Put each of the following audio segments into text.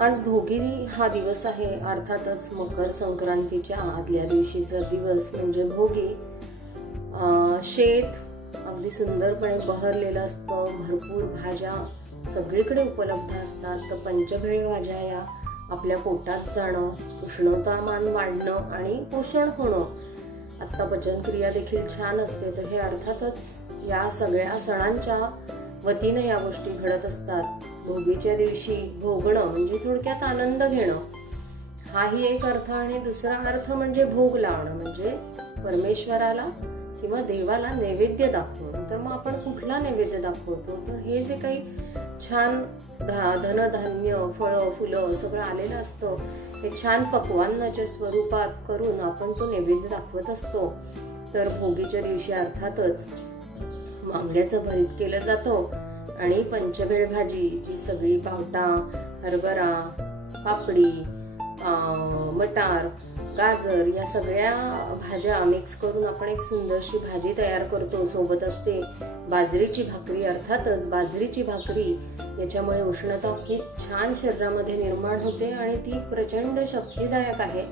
आज भोगी हा दिवस आहे। अर्थातच मकर संक्रांतीच्या आदल्या दिवशीचा दिवस म्हणजे भोगी। शेत अगदी सुंदरपणे बहरलेलं असतं, भरपूर भाज्या सगळीकडे उपलब्ध असतात। तर पंचभेळ भाज्या या आपल्या पोटात जाणं, उष्णतामान वाढणं आणि पोषण होणं, आता पचनक्रिया देखील छान असते। तर हे अर्थातच या सगळ्या सणांच्या वतीने या गोष्टी घडत असतात। भोगीच्या दिवशी भोगणं म्हणजे थोडक्यात आनंद घेणं, हाही एक अर्थ। आणि दुसरा अर्थ म्हणजे भोग लावणं, म्हणजे परमेश्वराला किंवा देवाला नैवेद्य दाखवणं। तर मग आपण कुठला नैवेद्य दाखवतो? तर हे जे काही छान धनधान्य, फळं, फुलं सगळं आलेलं असतं, ते छान पक्वान्नाच्या स्वरूपात करून आपण तो नैवेद्य दाखवत असतो। तर भोगीच्या दिवशी अर्थातच वांग्याचं भरीत केलं जातं आणि पंचभेळ भाजी, जी सगळी पावटा, हरभरा, पापडी, मटार, गाजर या सगळ्या भाज्या मिक्स करून आपण एक सुंदरशी भाजी तयार करतो। सोबत असते बाजरीची भाकरी। अर्थातच बाजरीची भाकरी याच्यामुळे उष्णता खूप छान शरीरामध्ये निर्माण होते आणि ती प्रचंड शक्तिदायक आहे।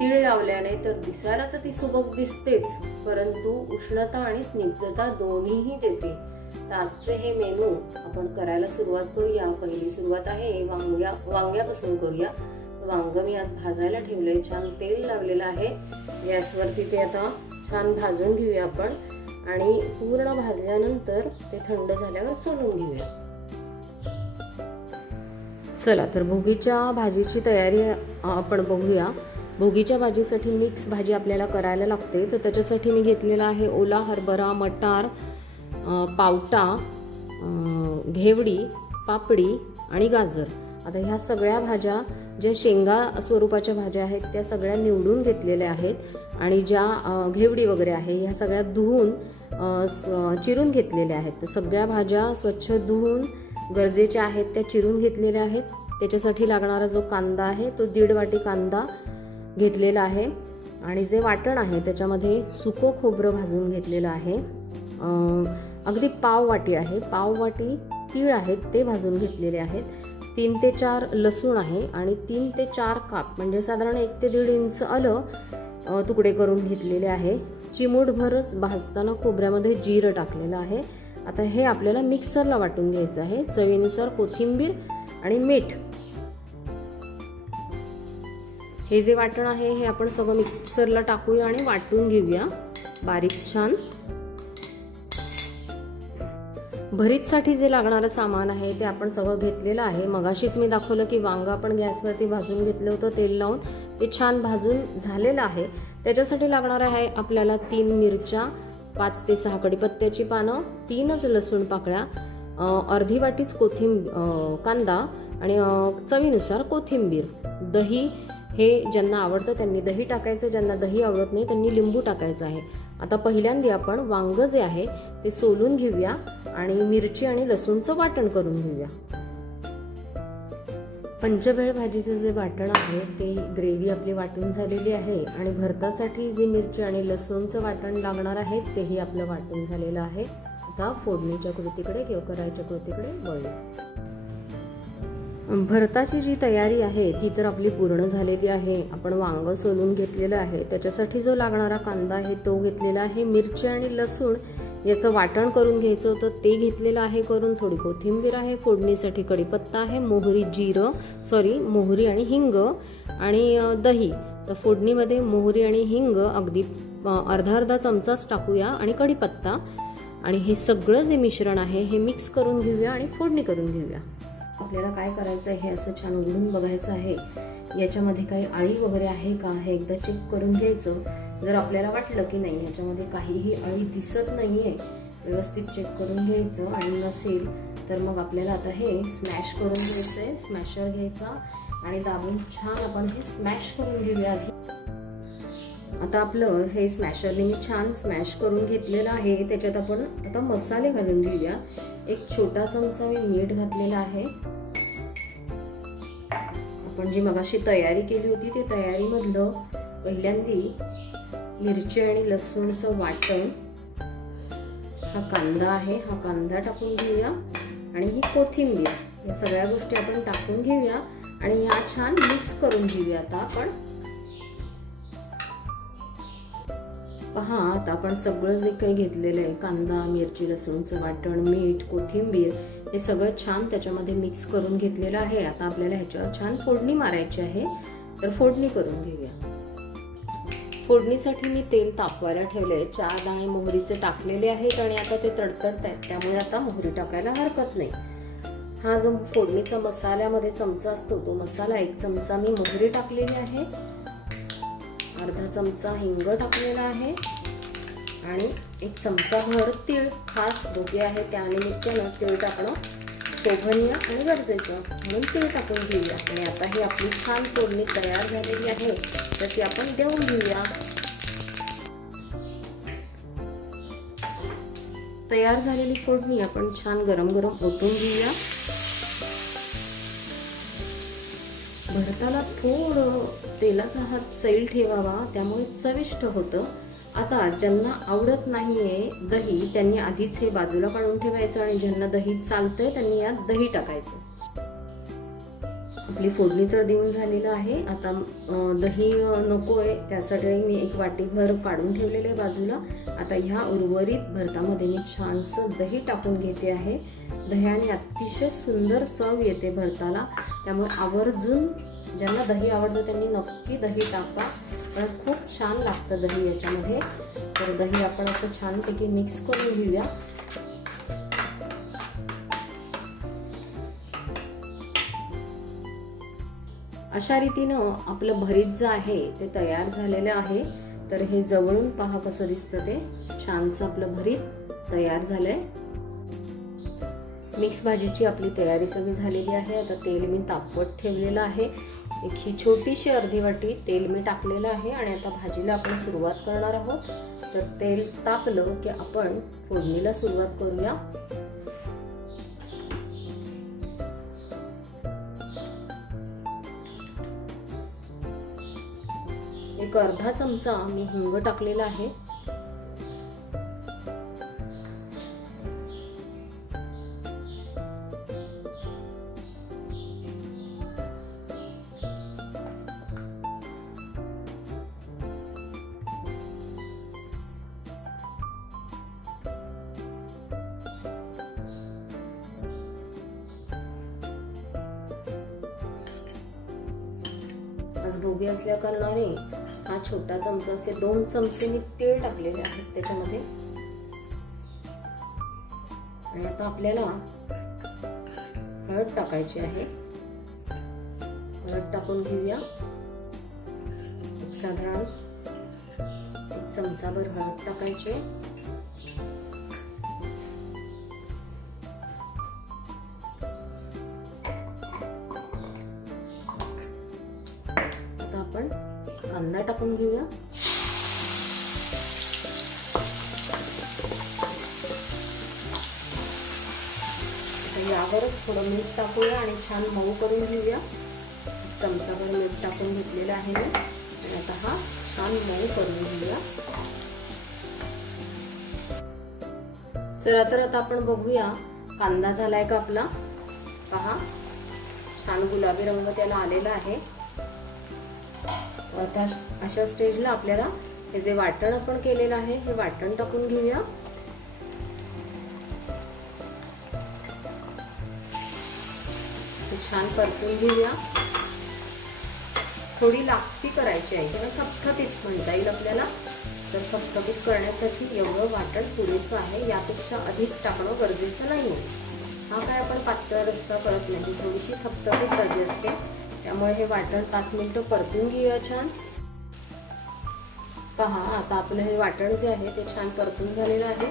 तीळ लावल्याने तर दिसायला तर ती सुबक दिसतेच, परंतु उष्णता आणि स्निग्धता दोन्हीही देते। तर आजचे हे मेनू आपण करायला सुरुवात करूया। पहिली सुरुवात आहे वांग्यापासून करूया। वांग मी आज भाजायला ठेवलंय, छान तेल लावलेलं आहे गॅसवरती। ते आता छान भाजून घेऊया आपण आणि पूर्ण भाजल्यानंतर ते थंड झाल्यावर सोलून घेऊया। चला तर भोगीच्या भाजीची तयारी आपण बघूया। भोगीच्या भाजीसाठी मिक्स भाजी आपल्याला करायला लागते। तर त्याच्यासाठी मी घेतलेला आहे ओला हरभरा, मटार, पावटा, घेवडी, पापडी आणि गाजर। आता ह्या सगळ्या भाज्या ज्या शेंगा स्वरूपाच्या भाज्या आहेत त्या सगळ्या निवडून घेतलेल्या आहेत आणि ज्या घेवडी वगैरे आहे ह्या सगळ्या धुवून चिरून घेतलेल्या आहेत। तर सगळ्या भाज्या स्वच्छ धुवून गरजेच्या आहेत त्या चिरून घेतलेल्या आहेत। त्याच्यासाठी लागणारा जो कांदा आहे तो 1.5 वाटी कांदा घेतलेला आहे आणि जे वाटण आहे त्याच्यामध्ये सुकं खोबरं भाजून घेतलेलं आहे। अगदी पाव वाटी आहे, पाव वाटी तीळ आहेत ते भाजून घेतलेले आहेत। 3 ते 4 लसूण आहे आणि 3 ते 4 काप म्हणजे साधारण 1 ते 1.5 इंच आलं तुकडे करून घेतलेले आहे। चिमूटभरच भाजताना खोबऱ्यामध्ये जिरं टाकलेलं आहे। आता हे आपल्याला मिक्सरला वाटून घ्यायचं आहे। चवीनुसार कोथिंबीर आणि मीठ, हे जे वाटण आहे हे आपण सगळं मिक्सरला टाकूया आणि वाटून घेऊया बारीक छान। भरीतसाठी जे लागणारं सामान आहे ते आपण सगळं घेतलेलं आहे। मगाशीच मी दाखवलं की वांग आपण गॅसवरती भाजून घेतलं होतं तेल लावून, ते छान भाजून झालेलं आहे। त्याच्यासाठी लागणार आहे आपल्याला 3 मिरच्या, 5 ते 6 कढीपत्त्याची पानं, 3च लसूण पाकळ्या, अर्धी वाटीच कांदा आणि चवीनुसार कोथिंबीर। दही हे ज्यांना आवडतं त्यांनी दही टाकायचं, ज्यांना दही आवडत नाही त्यांनी लिंबू टाकायचं आहे। आता पहिल्यांदा आपण वांग जे आहे ते सोलून घेऊया आणि मिरची आणि लसूणचं वाटण करून घेऊया। पंचभेळ भाजीचं जे वाटण आहे ते ग्रेव्ही आपली वाटून झालेली आहे आणि भरतासाठी जी मिरची आणि लसूणचं वाटण लागणार आहे तेही आपलं वाटून झालेलं आहे। आता फोडणीच्या कृतीकडे किंवा करायच्या कृतीकडे वळूया। भरताची जी तयारी आहे ती तर आपली पूर्ण झालेली आहे। आपण वांग सोलून घेतलेलं आहे, त्याच्यासाठी जो लागणारा कांदा आहे तो घेतलेला आहे। मिरची आणि लसूण याचं वाटण करून घ्यायचं होतं ते घेतलेलं आहे करून। थोडी कोथिंबीर आहे, फोडणीसाठी कढीपत्ता आहे, मोहरी आणि हिंग आणि दही। तर फोडणीमध्ये मोहरी आणि हिंग अगदी अर्धा चमचाच टाकूया आणि कढीपत्ता, आणि हे सगळं जे मिश्रण आहे हे मिक्स करून घेऊया आणि फोडणी करून घेऊया। आपल्याला काय करायचं आहे हे असं छान उघडून बघायचं आहे, याच्यामध्ये काही अळी वगैरे आहे का हे एकदा चेक करून घ्यायचं। जर आपल्याला वाटलं की नाही याच्यामध्ये काहीही अळी दिसत नाहीये, व्यवस्थित चेक करून घ्यायचं आणि नसेल तर मग आपल्याला आता हे स्मॅश करून घ्यायचंय। स्मॅशर घ्यायचा आणि दाबून छान आपण हे स्मॅश करून घेऊया आधी। आता आपलं हे स्मॅशरने मी छान स्मॅश करून घेतलेलं आहे। त्याच्यात आपण आता मसाले घालून घेऊया। 1 छोटा चमचा मी मीठ घातलेला आहे। आपण जी मगाशी तयारी केली होती ते तयारीमधलं पहिल्यांदा मिरची आणि लसूणचं वाटण, हा कांदा आहे हा कांदा टाकून घेऊया आणि ही कोथिंबीर, या सगळ्या गोष्टी आपण टाकून घेऊया आणि ह्या छान मिक्स करून घेऊया आता आपण। पहा आता आपण सगळं जे काही घेतलेलं आहे, कांदा, मिरची, लसूणचं वाटण, मीठ, कोथिंबीर, हे सगळं छान त्याच्यामध्ये मिक्स करून घेतलेलं आहे। आता आपल्याला ह्याच्यावर छान फोडणी मारायची आहे, तर फोडणी करून घेऊया। फोडणीसाठी मी तेल तापवायला ठेवले, 4 दाणे मोहरीचे टाकलेले आहेत आणि आता ते तडतडत आहेत, त्यामुळे आता मोहरी टाकायला हरकत नाही। हा जो फोडणीचा मसाल्यामध्ये चमचा असतो, तो मसाला 1 चमचा मी मोहरी टाकलेली आहे, अर्धा चमचा हिंग टाकलेला आहे आणि 1 चमचा भर तीळ। खास भोगी आहे त्यानिमित्तानं तीळ टाकणं शोभनीय आणि गरजेचं, म्हणून तीळ टाकून घेऊया। आणि आता ही आपली छान फोडणी तयार झालेली आहे, तर ती आपण देऊन घेऊया। तयार झालेली फोडणी आपण छान गरम गरम ओतून घेऊया। भरताला थोडं तेलाचा हात सैल ठेवावा, त्यामुळे चविष्ट होतं। आता ज्यांना आवडत नाहीये दही, त्यांनी आधीच हे बाजूला काढून ठेवायचं आणि ज्यांना दही चालतंय त्यांनी यात दही टाकायचं। आपली फोडणी तर देऊन झालेलं आहे, आता दही नकोय त्यासाठी मी 1 वाटीभर काढून ठेवलेले आहे बाजूला। आता ह्या उर्वरित भरतामध्ये मी छानसं दही टाकून घेते आहे। दह्याने अतिशय सुंदर चव येते भरताला, त्यामुळे आवर्जून ज्यांना दही आवडतं त्यांनी नक्की दही टाका, कारण खूप छान लागतं दही याच्यामध्ये। तर दही आपण असं छानपैकी मिक्स करून घेऊया। अशा रीतीनं आपलं भरीत जे आहे ते तयार झालेलं आहे। तर हे जवळून पहा कसं दिसतं ते, छानसं आपलं भरीत तयार झालंय। मिक्स भाजीची आपली तयारी सगळी झालेली आहे। आता तेल मी तापवत ठेवलेलं आहे, ही छोटीशी अर्धी वाटी तेल मी टाकलेलं आहे आणि आता भाजीला आपण सुरुवात करणार आहोत। तर तेल तापलं की आपण फोडणीला सुरुवात करूया। एक अर्धा चमचा मी हिंग टाकलेला आहे, आज भोगी असल्या कारणाने हा छोटा चमचा असे 2 चमचे मी तेल टाकलेले आहेत त्याच्यामध्ये। आणि आता आपल्याला हळद टाकायची आहे, हळद टाकून घेऊया। साधारण 1 चमचाभर हळद टाकायची। आपण कांदा टाकून घेऊया। यावरच थोडं मीठ टाकूया आणि छान मऊ करून घेऊया। 1 चमचाभर मीठ टाकून घेतलेलं आहे मी आणि आता हा छान मऊ करून घेऊया। चला तर आता आपण बघूया कांदा झालाय का आपला। पहा छान गुलाबी रंग त्याला आलेला आहे। आता अशा स्टेजला आपल्याला हे जे वाटण आपण केलेलं आहे हे वाटण टाकून घेऊया। छान परतून घेऊया। थोडी लागती करायची आहे किंवा थपथपीत म्हणता येईल आपल्याला। तर थपथपीत करण्यासाठी एवढं वाटण पुरेसं आहे, यापेक्षा अधिक टाकणं गरजेचं नाहीये। हा काय आपण पातळ रस्सा करत नाही, थोडीशी थपथपीत भाजी असते, त्यामुळे हे वाटण 5 मिनिटं परतून घेऊया छान। पहा आता आपलं हे वाटण जे आहे ते छान परतून झालेलं आहे।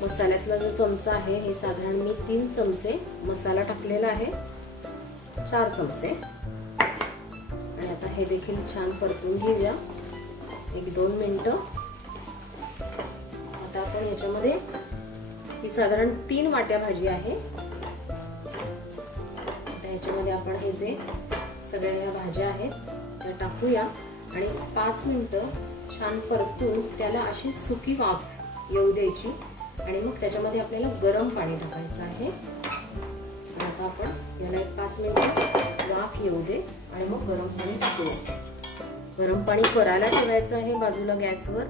मसाल्यातला जो चमचा आहे हे साधारण मी 3 चमचे मसाला टाकलेला आहे, 4 चमचे। आणि आता हे देखील छान परतून घेऊया 1-2 मिनिटं। आता आपण याच्यामध्ये ही साधारण 3 वाट्या भाजी आहे, याच्यामध्ये आपण हे जे सगळ्या या भाज्या आहेत त्या टाकूया आणि 5 मिनिटं छान परतून त्याला अशी सुकी वाफ येऊ द्यायची। आणि मग त्याच्यामध्ये आपल्याला गरम पाणी टाकायचं आहे। आता आपण याला एक 5 मिनिट वाफ येऊ दे आणि मग गरम पाणी टाकूया. गरम पाणी करायला ठेवायचं आहे बाजूला गॅसवर.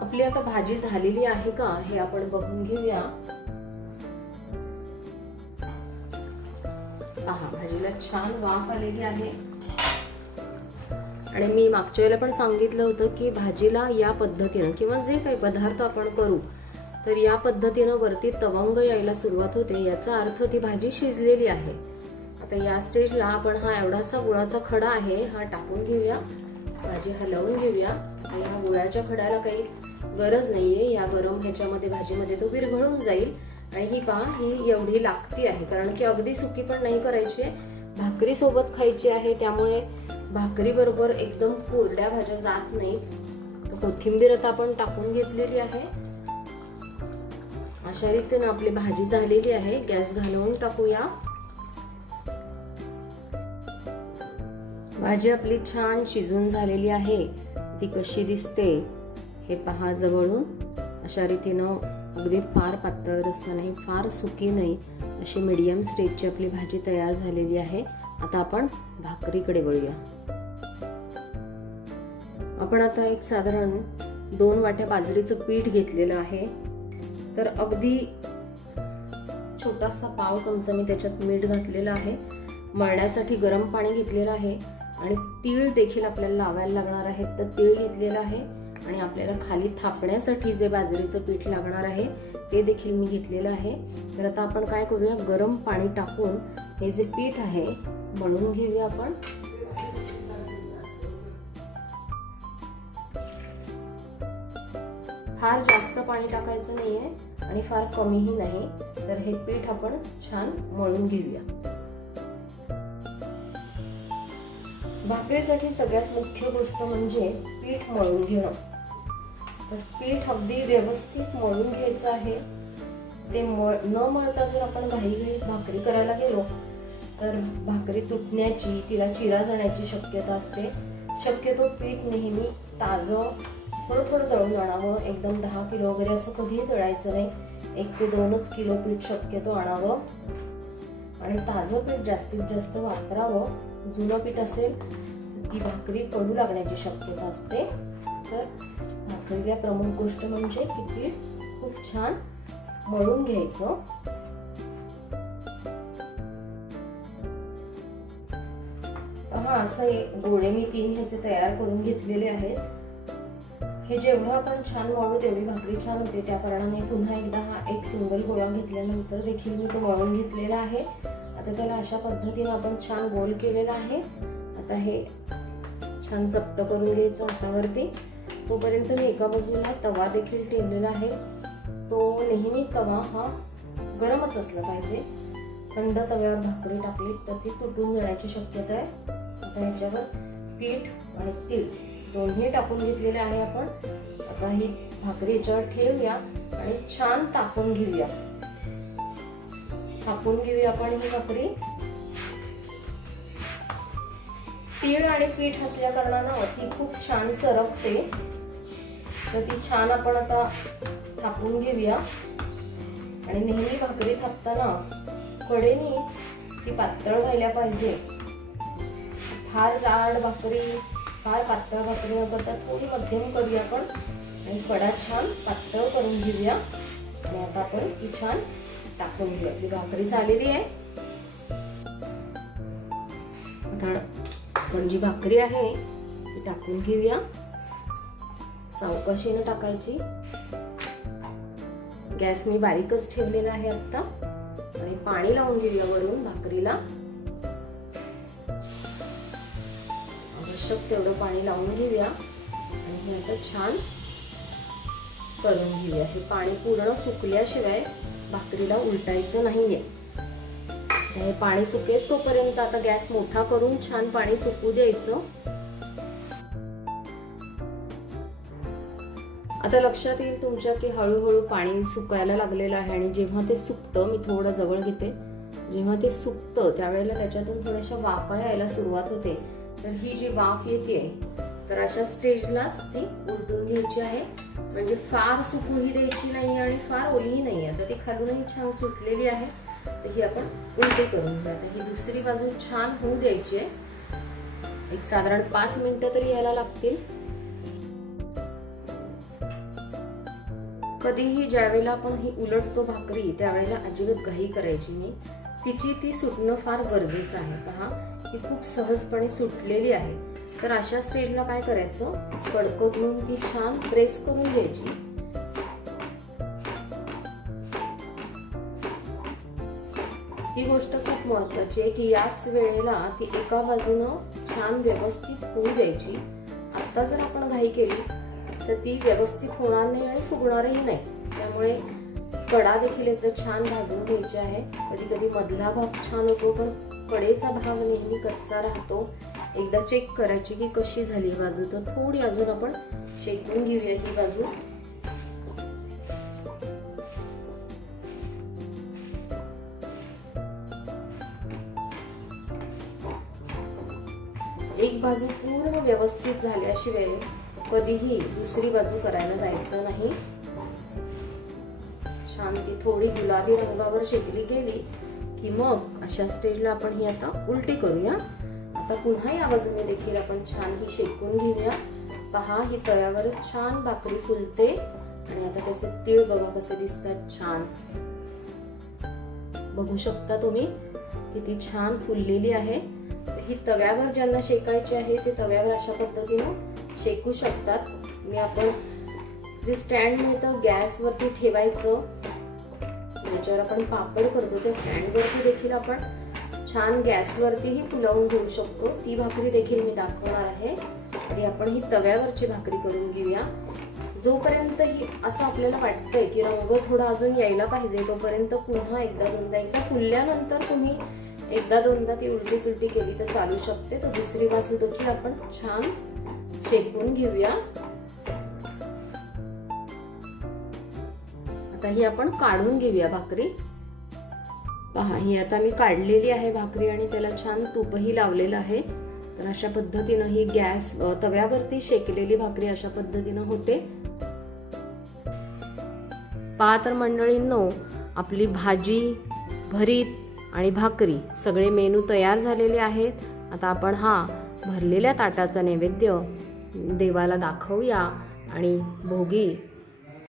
आपली आता भाजी झालेली आहे का हे आपण बघून घेऊया. पहा, भाजीला छान वाफ आलेली आहे. आणि मी मागच्या वेळेला पण सांगितलं होतं की भाजीला या पद्धतीनं किंवा जे काही पदार्थ आपण करू तर या पद्धतीनं वरती तवंग यायला सुरुवात होते, याचा अर्थ ती भाजी शिजलेली आहे. आता या स्टेजला आपण हा एवढासा गुळाचा खडा आहे हा टाकून घेऊया. भाजी हलवून घेऊया. आणि ह्या गुळाच्या खड्याला काही गरज नाहीये, या गरम ह्याच्यामध्ये भाजीमध्ये तो विरघळून जाईल. आणि ही पहा, ही एवढी लागती आहे कारण की अगदी सुकी पण नाही करायची आहे, भाकरी सोबत खायची आहे. त्यामुळे भाकरी बरोबर एकदम कोरड्या भाज्या जात नाहीत. कोथिंबीर आता आपण टाकून घेतलेली आहे. अशा रीतीने आपली भाजी झालेली आहे. गॅस घालवून टाकूया. भाजी आपली छान शिजून झालेली आहे. ती कशी दिसते हे पहा जवळून. अशा रीतीनं अगदी फार पातळ रस्सा नाही, फार सुकी नाही, अशी मीडियम स्टेजची आपली भाजी तयार झालेली आहे. आता आपण भाकरीकडे वळूया. आपण आता एक साधारण 2 वाट्या बाजरीचं पीठ घेतलेलं आहे. तर अगदी छोटासा पाव चमचा मी त्याच्यात मीठ घातलेलं आहे. मळण्यासाठी गरम पाणी घेतलेलं आहे. आणि तीळ देखील आपल्याला लावायला लागणार आहेत, तर तीळ घेतलेलं आहे. आणि आपल्याला खाली थापण्यासाठी जे बाजरीचं पीठ लागणार आहे ते देखील मी घेतलेलं आहे. तर आता आपण काय करूया, गरम पाणी टाकून हे जे पीठ आहे मळून घेऊया आपण. फार जास्त पाणी टाकायचं नाहीये आणि फार कमीही नाही. तर हे पीठ आपण छान मळून घेऊया. भाकरीसाठी सगळ्यात मुख्य गोष्ट म्हणजे पीठ मळून घेणं. तर पीठ अगदी व्यवस्थित मळून घ्यायचं आहे. ते न मळता जर आपण घाईघाईत भाकरी करायला गेलो तर भाकरी तुटण्याची, तिला चिरा जाण्याची शक्यता असते. शक्यतो पीठ नेहमी ताजं थोडं थोडं दळून आणावं. एकदम 10 किलो वगैरे असं कधीही दळायचं नाही. 1 ते 2च किलो पीठ शक्यतो आणावं. आणि ताजं पीठ जास्तीत जास्त वापरावं. जुनं पीठ असेल तर ती भाकरी पडू लागण्याची शक्यता असते. तर भाकरीला प्रमुख गोष्ट म्हणजे की पीठ खूप छान मळून घ्यायचं. पहा, असे गोळे मी 3 ह्याचे तयार करून घेतलेले आहेत. हे जेवढं आपण छान मळू तेवढी भाकरी छान होते. त्या कारणाने पुन्हा एकदा हा एक सिंगल गोळा घेतल्यानंतर देखील मी तो मळून घेतलेला आहे. आता त्याला अशा पद्धतीने आपण छान गोल केलेला आहे. आता हे छान चपट करून घ्यायचं हातावरती. तोपर्यंत मी एका बाजूला तवा देखील ठेवलेला आहे. तो नेहमी तवा हा गरमच असला पाहिजे. थंड तव्यावर भाकरी टाकली तर ती तुटून जाण्याची शक्यता आहे. आता ह्याच्यावर पीठ आणि तीळ दोन्ही टाकून घेतलेले आहे आपण. आता ही भाकरी याच्यावर ठेवूया आणि छान तापून घेऊया. थापून घेऊया आपण ही भाकरी. तीळ आणि पीठ असल्या कारणानं ती खूप छान सरकते. तर ती छान आपण आता थापून घेऊया. आणि नेहमी भाकरी थापताना कडेनी ती पातळ व्हायला पाहिजे. फार जाड भाकरी, फार पातळ भाकरी न करता थोडी मध्यम करूया आपण. आणि कडा छान पातळ करून घेऊया. आणि आता आपण ती छान टाकून घेऊया. आपली भाकरी झालेली आहे. आता आपण जी भाकरी आहे ती टाकून घेऊया. सावकाशीने टाकायची. गॅस मी बारीकच ठेवलेला आहे आता. आणि पाणी लावून घेऊया वरून भाकरीला. आवश्यक तेवढं पाणी लावून घेऊया. आणि हे आता छान करून घेऊया. हे पाणी पूर्ण सुकल्याशिवाय भाकरीला उलटायचं नाहीये. हे पाणी सुकेस तोपर्यंत आता गॅस मोठा करून छान पाणी सुकू द्यायचं. आता लक्षात येईल तुमच्या की हळूहळू पाणी सुकायला लागलेलं आहे. आणि जेव्हा ते सुकतं, मी थोडं जवळ घेते, जेव्हा ते सुकतं त्यावेळेला त्याच्यातून थोड्याशा वाफा यायला सुरुवात होते. तर ही जी वाफ येते तर अशा स्टेजलाच ती उलटून घ्यायची आहे, म्हणजे फार सुकूही द्यायची नाही आणि फार ओलीही नाही. आता ती खालूनही छान सुटलेली आहे, तर ही आपण उलटी करून घेऊया. आता ही दुसरी बाजू छान होऊ द्यायची आहे. एक साधारण 5 मिनिटं तरी यायला लागतील. कधीही ज्यावेळेला आपण ही उलटतो भाकरी त्यावेळेला अजिबात घाई करायची नाही. ती सुटणं फार गरजेचं आहे. पहा ही खूप सहजपणे सुटलेली आहे. तर अशा स्टेजला काय करायचं, कडकं घेऊन ती छान प्रेस करून घ्यायची. ही गोष्ट खूप महत्वाची आहे की याच वेळेला ती एका बाजूनं छान व्यवस्थित होऊ द्यायची. आता जर आपण घाई केली तर ती व्यवस्थित होणार नाही आणि फुगणारही नाही. त्यामुळे कडा देखील याचं छान भाजून घ्यायचे आहे. कधी कधी मधला भाग छान होतो पण कडेचा भाग नेहमी कच्चा राहतो. एकदा चेक करायची की कशी झाली ही बाजू. तर थोडी अजून आपण शेकून घेऊया ही बाजू. एक बाजू पूर्ण व्यवस्थित झाल्याशिवाय कधीही दुसरी बाजू करायला जायचं नाही. छान ती थोडी गुलाबी रंगावर शेकली गेली की मग अशा स्टेजला आपण ही आता उलटी करूया. आता पुन्हा या बाजूने देखील आपण छान ही शेकून घेऊया. पहा ही तव्यावर छान भाकरी फुलते आणि आता त्याचे तीळ बघा कसे दिसतात. छान बघू शकता तुम्ही किती छान फुललेली आहे. ही तव्यावर ज्यांना शेकायची आहे ते तव्यावर अशा पद्धतीने शेकू शकतात. मी आपण जे स्टँड मिळतं गॅसवरती ठेवायचं, ज्याच्यावर आपण पापड करतो त्या स्टँडवरती देखील आपण छान गॅसवरतीही फुलवून घेऊ शकतो. ती भाकरी देखील मी दाखवणार आहे. आणि आपण ही तव्यावरची भाकरी करून घेऊया. जोपर्यंत ही असं आपल्याला वाटतंय की रंग थोडा अजून यायला पाहिजे तोपर्यंत पुन्हा एकदा फुलल्यानंतर तुम्ही एकदा दोनदा ती उलटी सुलटी केली तर चालू शकते. तर दुसरी बाजू देखील आपण छान शेकून घेऊया. आता ही आपण काढून घेऊया भाकरी. पहा ही आता मी काढलेली आहे भाकरी आणि त्याला छान तूपही लावलेलं आहे. तर अशा पद्धतीनं ही गॅस तव्यावरती शेकलेली भाकरी अशा पद्धतीनं होते. पहा तर मंडळींनो, आपली भाजी, भरीत आणि भाकरी सगळे मेनू तयार झालेले आहेत. आता आपण हा भरलेल्या ताटाचा नैवेद्य देवाला दाखवूया आणि भोगी